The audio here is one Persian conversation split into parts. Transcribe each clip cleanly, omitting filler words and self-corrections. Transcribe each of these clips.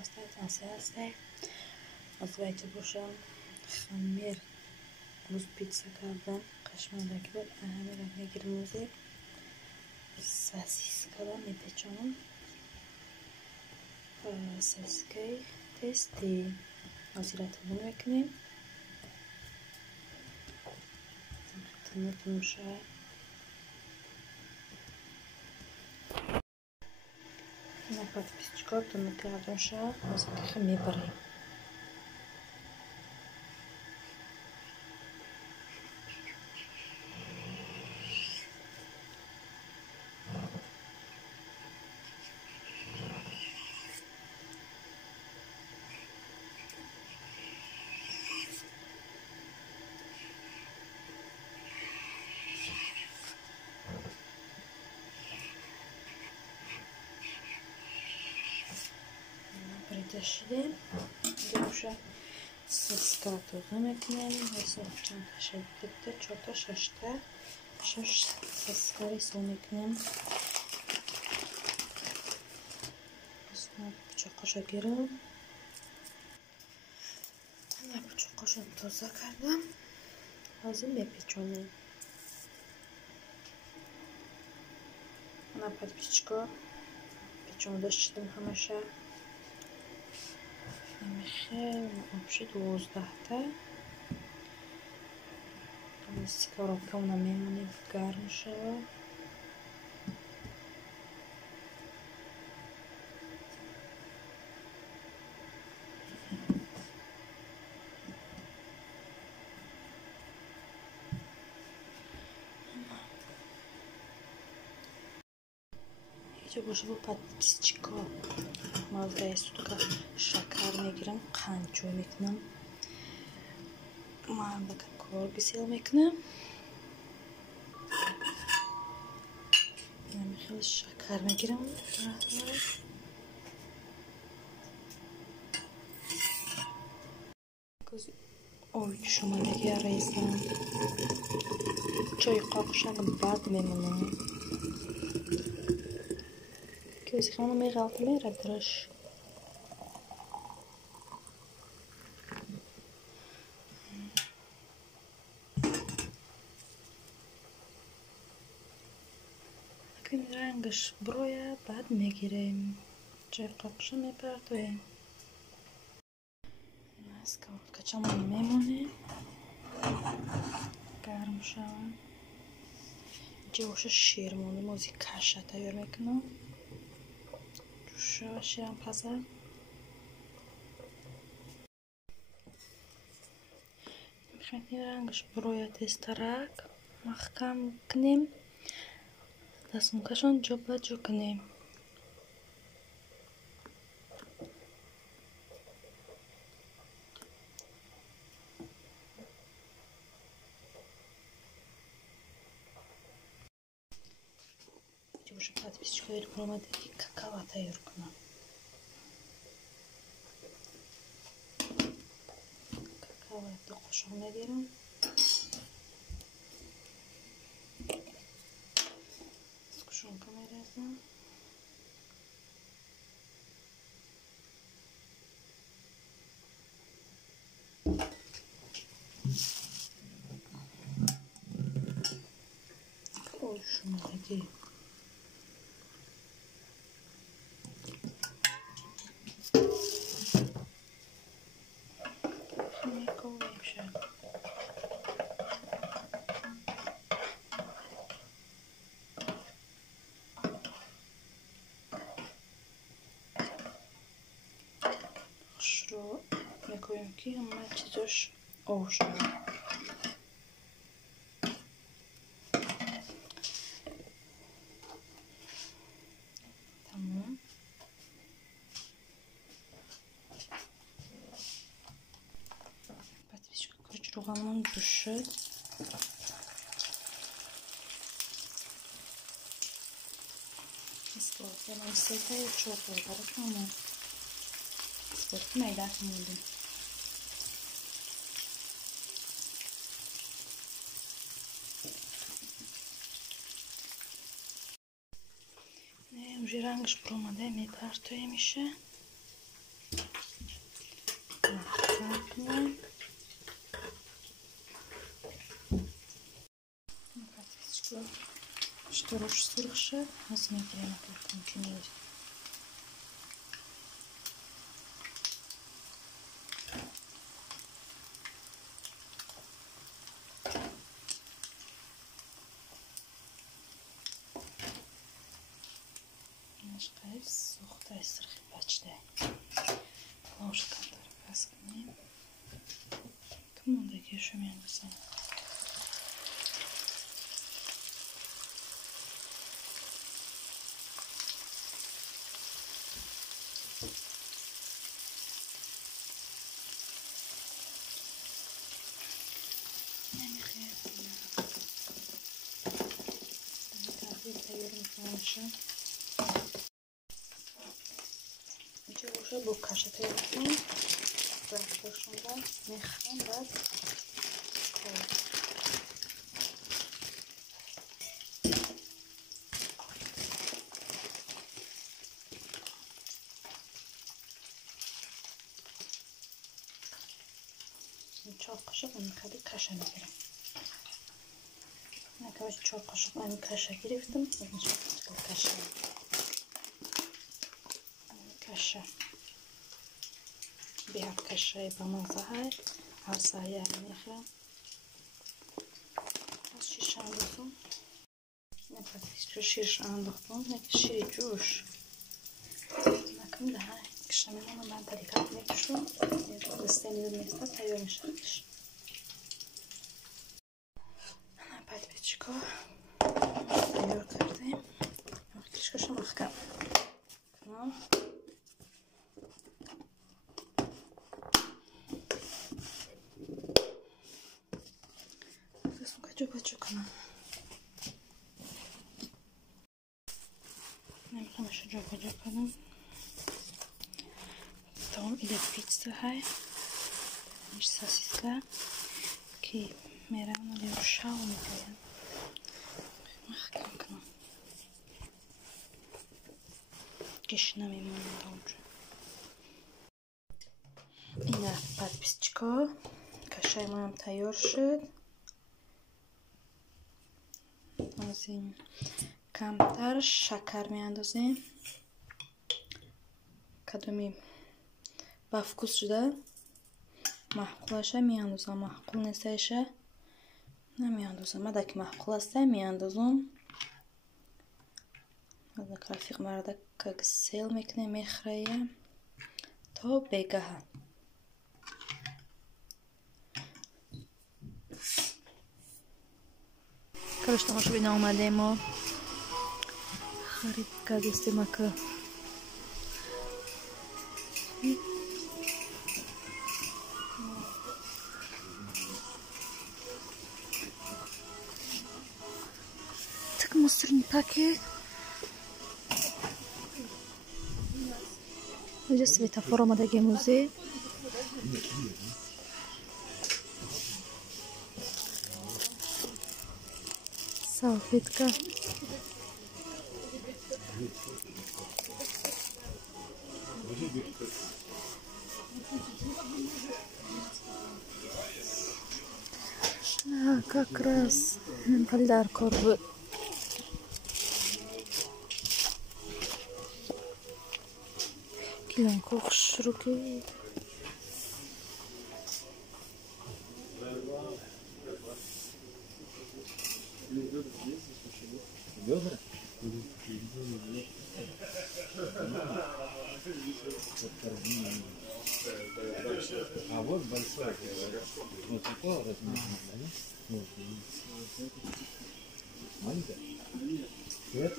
هستید تنسی هستید متوجه باشم خمیر روز پیتزا کردم قشمندکی بود همه را میگیرم روزی ساسیسکا را میپیچانم ساسیسکای تستی آزی را تمام میکنیم تمام شد на подписчика то накладываем шаг мозги میبریم притащили уже сосиската мекнем если чам таши битте чорта шашта шаш сосискари сомекнем пучоқаша гирам ана пучоқаша тоза кардам ҳозир мепечонем ана подписчика печонда шидам ҳамаша خیلی آبشی 12 تا سکارابکا اونا میمونی گرم شد اینجا باشه با подписчика مازه سوتکا شکر میگیرم قنچو میکنم من با کار بسیار میکنم خیلی شکر میگیرم اوی شما دیگه ریزم چای قاقشن بد میمونه که خانم میغلط میره درش این رنگش برویه بعد میگیریم چای قاقش میپردویم اسکارابکا چمون میمونه گرم شود جوش شیرمونی موزی کشه تیار میکنم جوش شیرم پزه میخوایم این رنگش برویه تسترک محکم کنیم دستونکشون جو با جو کنیم уже подписчика или промодели какао тайор کنم какао تو خوشم میگیرم سکوشونکا میریزم خوشم میگیرم رو میکنیم که همه چیزش آب شده تمام подписчика короче روغمون جوش شد اسکارابکا من 3 تا یا 4 تا برای اسکارابکا میدت موندیم уже رنگش پرومده میپرتوی میشه что уж сырше, посмотрим, как кончинить. Наш сухой сырхи почти. Ложкой раскрываем. Кому такие шумят? уже bu kaşık yaptım. Başında mehran ve çok kaşık onu kaşa girelim. Ne kadar çok kaşık onu kaşa girdim. Çok kaşa. Kaşa. Bir kaşa yapamazlar. Asaya mehran. Az şişe aldım. Ne kadar şişe aldım. Ne şişe juice. Bakın daha kışlamayı ama ben tarikat yapmışım. İstediğiniz mesele tayyormuşlar. Пачка тайёр кардем. Кишкаша махкам. Засунка чупа канам. Нمیخوام جا کنم. Tam ile pizza hay. Niż sosiska. Ki meram na ruszał mi to. محکم کنم کش نمیمونه اونجا. اینه подписчика. کشای ما هم تیار شد. از این کمتر شکر میاندازیم. کدومی با فکوس شده محقولشه میاندازم. محقول نیستشه نمیاندازم. من دک محقول هسته میاندازم. از رفیق مرده که سیل میکنه میخریه تا بگه. کارش تماشا بینه آمده ما خرید کردیم که мусорный пакет. Уже светофор омадагим музей. Салфетка. Как раз Пальдар корбы. Kilen kokşuruki. А вот большая, вот такого размера, да? Маленькая? Нет?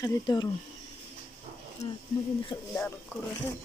خلي دارون ما بين خلي دار الكرة